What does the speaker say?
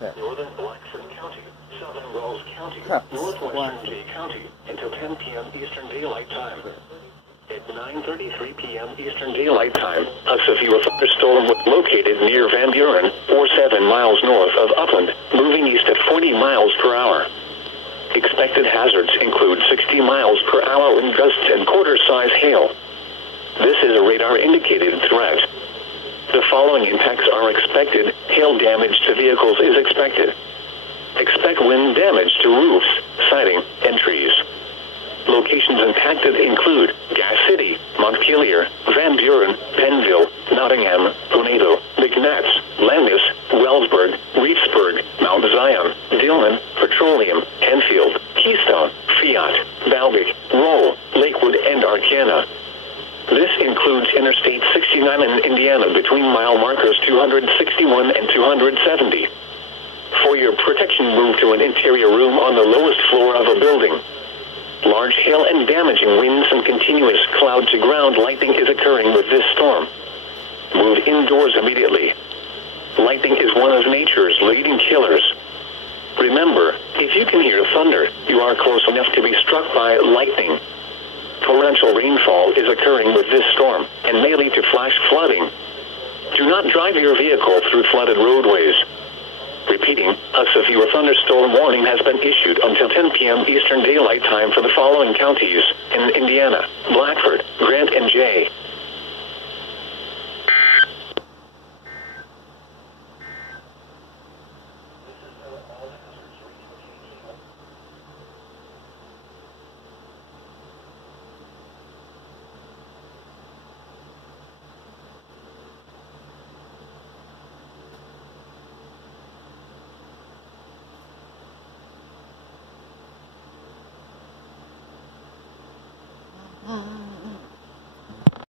northern Blackford County, southern Wells County, northwestern Jay County, until 10 p.m. Eastern Daylight Time. At 9:33 p.m. Eastern Daylight Time, a severe thunderstorm was located near Van Buren, 7 miles north of Upland, moving east at 40 miles per hour. Expected hazards include 60 miles per hour wind gusts and quarter-size hail. This is a radar-indicated threat. The following impacts are expected. Hail damage to vehicles is expected. Expect wind damage to roofs, siding, and trees. Locations impacted include Gas City, Montpelier, Van Buren, Pennville, Nottingham, Oneida, McNabbs, Landis, Wellsburg, Reefsburg, Mount Zion, Dillon, Petroleum, Enfield, Keystone, Fiat, Balbic, Roll, Lakewood, and Arcana. This includes Interstate 69 in Indiana between mile markers 261 and 270. For your protection, move to an interior room on the lowest floor of a building. Large hail and damaging winds and continuous cloud-to-ground lightning is occurring with this storm. Move indoors immediately. Lightning is one of nature's leading killers. Remember, if you can hear thunder, you are close enough to be struck by lightning. Torrential rainfall is occurring with this storm and may lead to flash flooding. Do not drive your vehicle through flooded roadways. Repeating, a severe thunderstorm warning has been issued until 10 p.m. Eastern Daylight Time for the following counties in Indiana: Blackford, Grant, and Jay. Ah.